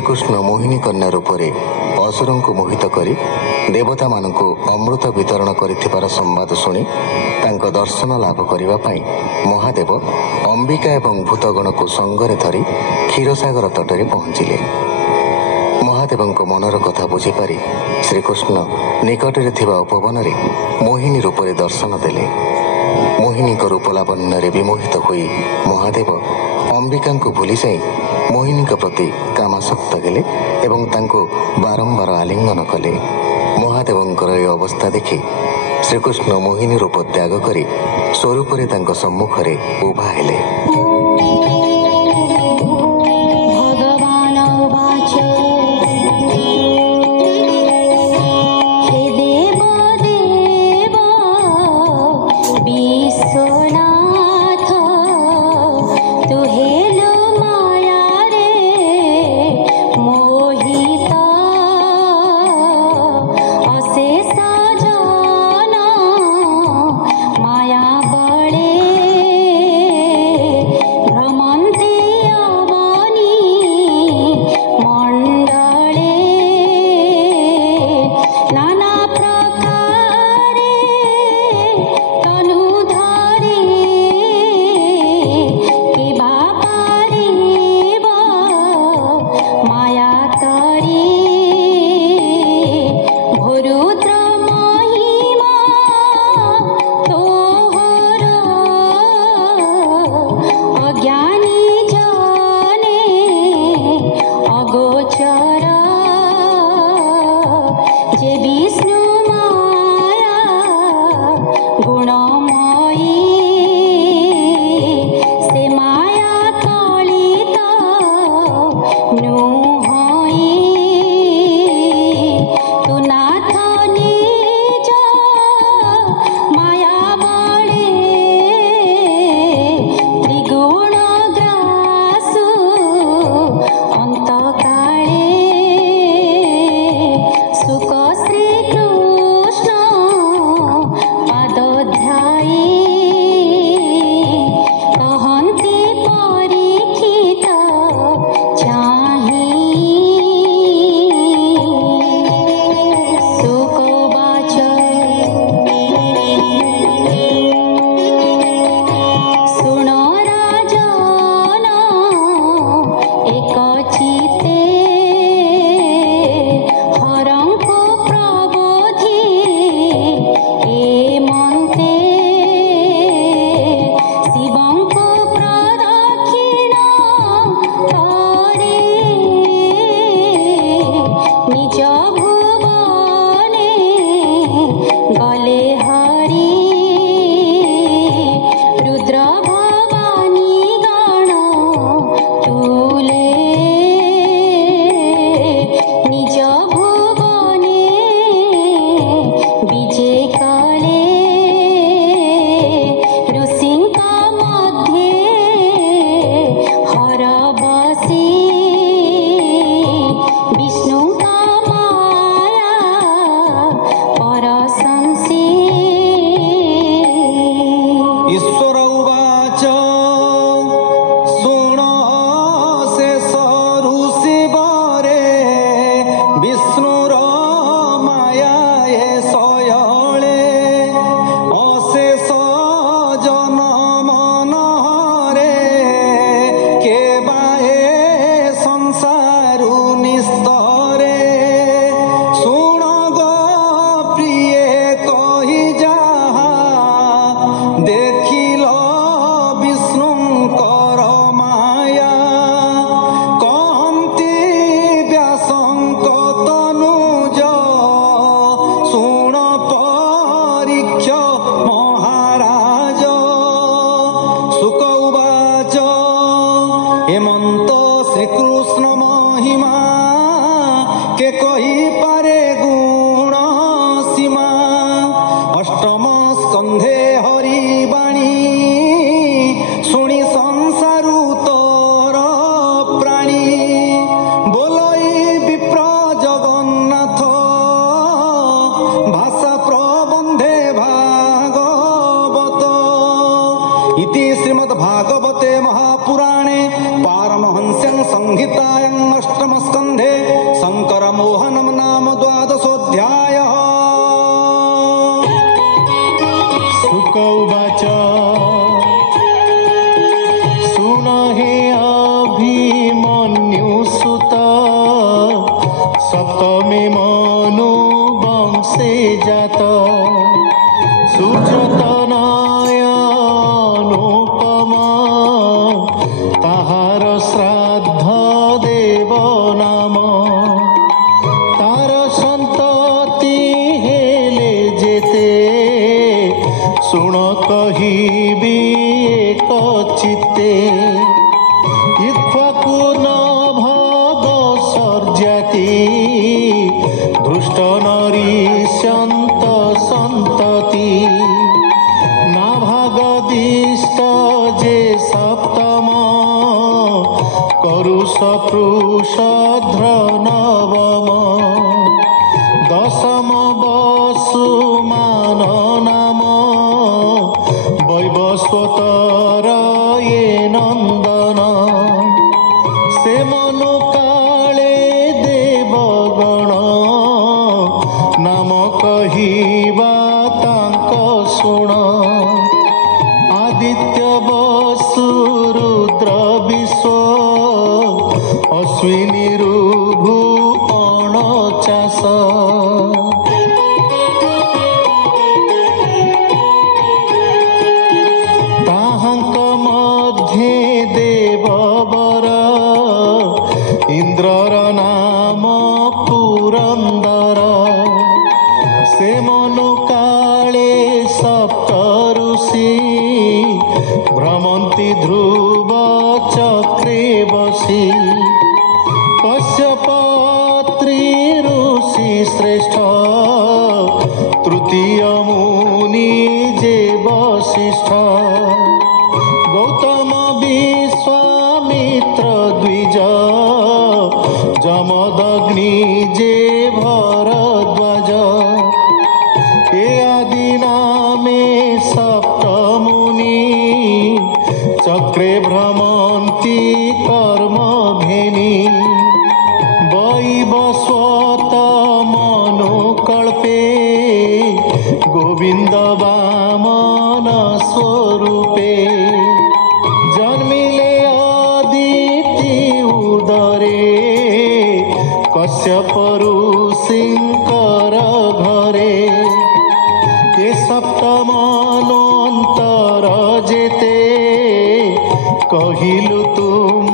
श्रीकृष्ण मोहिनी कन्या रूप में असुर को मोहित करी देवता मानक अमृत वितरण कर संवाद शुणी दर्शन लाभ करने महादेव अंबिका एवं भूतगण को संगरे धरी क्षीरसागर तटरे पहुँचिले। महादेव मनर कथा बुझीपारी श्रीकृष्ण निकटरे थिबा उपवन में मोहिनी रूप में दर्शन देले। मोहिनी रूपलावण्य विमोहित होई महादेव अंबिका को भूली जाई मोहिनी प्रति कामासक्त हेले एवं तांको बारंबार आलिंगन कले। महादेवंकर यह अवस्था देखि श्रीकृष्ण मोहिनी रूप त्याग करी स्वरूप तांको सम्मुखरे उभा हेले। हेमंत श्रीकृष्ण महिमा के कही पारे गुण सीमा। अष्टम स्कंधे हरिवाणी शुणी संसारु तोर प्राणी। बोलई विप्र जगन्नाथ भाषा प्रबंधे भागवत। इति श्रीमद्भागवते महापुराणे पारमहंस्यां संहितायां अष्टम स्कंधे मोहनम नाम द्वादशोऽध्यायः। शुक उवाच शुण हे अभिमन्युसुत सप्तमे मनु वंशे जात सुजतनयनुपम ताहार श्राद्ध देव नाम तार सन्तति हेले जेते शुण कहिबी एक चित्ते इक्ष्वाकु नभग सर्जाति धृष्ट नरीष्यन्त सन्तति नाभागदिष्ट जे सप्तम करुष पृषध्र नवम दशम वसुमान नाम वैवस्वतर ये नंदन से मनु काले देवगण नाम कहिबा तांक शुण आदित्य वसु रुद्र विश्व अश्विनी ऋभु अणचाश ताहांक मध्ये देववर इंद्रर नाम पुरंदर से मनु काले सप्त ऋषि भ्रमन्ति ध्रुव चक्रे बसी कश्यपत्री ऋषि श्रेष्ठ तृतीय मुनि जे वसिष्ठ गौतम विश्वामित्र द्विज जमदग्नि जे भरद्वाज ए आदि नामे सप्त मुनि चक्रे भ्रमन्ति कर्म भेनि वैवस्वत मनुकल्पे गोविंद वामन स्वरूपे जन्मिले अदिति उदरे कश्यप ऋषिंकर घरे ए सप्तमनंतर जेते कहिलु तुम